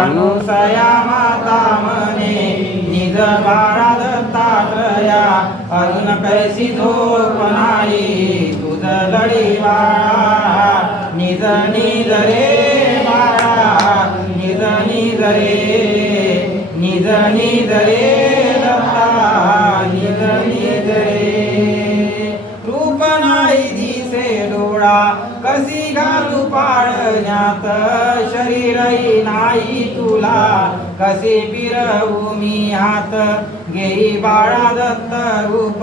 अनुसया माता म्हणे निज बाळा दत्तात्रया अजून कैसी झोप नाही तुझ लढी बाळा निज निज रे बाळा निज निज रे निज निज रे दत्ता निज निज रे रूप नाही दिसे डोळा कशी घालू पाळण्यात शरीरही नाही तुला कसे फिरवू मी हात घेई बाळा दत्त रूप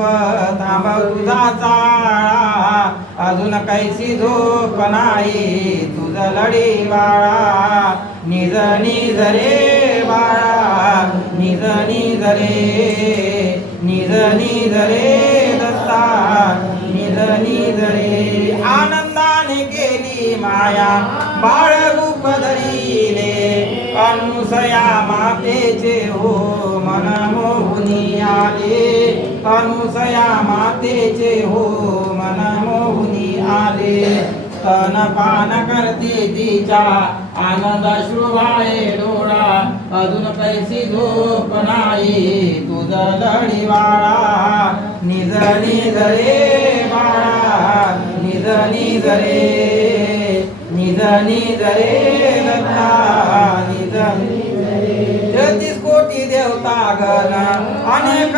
थांब तुझा चाळा अजून कैसी झोप नाही तुझ लढी बाळा निज निज रे बाळा निज निज रे निज निज रे दत्ता निज निज रे आनंदाने केली माया बाळ रूप धरिले अनुसया मातेचे हो मन मोहुनी आले अनुसया मातेचे हो मन मोहुनी आले स्तनपान करते तिच्या आनंद श्रुवाळे डोळा अजून कैसी झोप नाही तुझ लढी बाळा निज निज रे बाळा निज निज रे निज निज रे दत्ता निज निज रे 33 कोटी देवता गण अनेक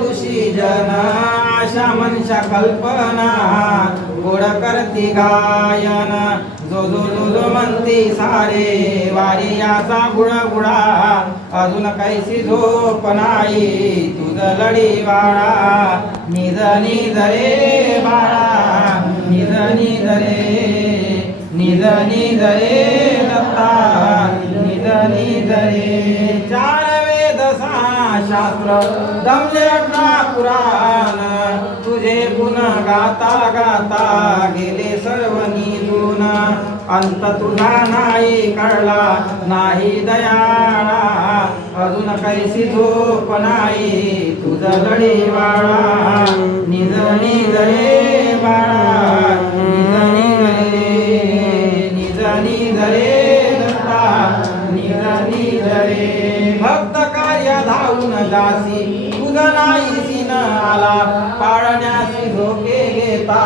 ऋषी जन आशा मनशा कल्पना गोड करती गायन जो जो जो जो म्हणती सारे वारी याचा गुळगुळा अजून कैसी झोप नाही तुझ लढी बाळा निज निज रे बाळा निज निज रे निज निज रे दत्ता निज निज रे चार वेद शास्त्र दमले 18 पुराण तुझे गुण गाता गाता गेले सर्व निजून अंत तुझा नाही कळला नाही दयाळा अजून कैसी झोप नाही तुझ लढी बाळा निज निज रे बाळा निज निज रे निज निज रे दत्ता निज निज रे भक्त कार्य धावून जासी तुझ नाहीसी न आला पाळण्यासी धोके घेता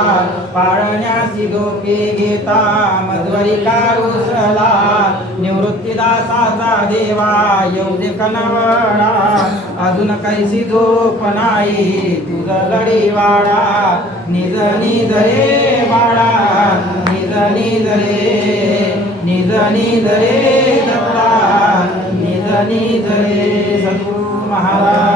पाळण्यासी धोके घेता मध्वरी कारुसला निवृत्तीदासाचा देवा येऊ दे कनवळा अजून कैसी झोप नाही तुझ लढी बाळा निज निज रे बाळा निज निज रे निज निज रे दत्ता निज निज रे सद्गुरु महाराज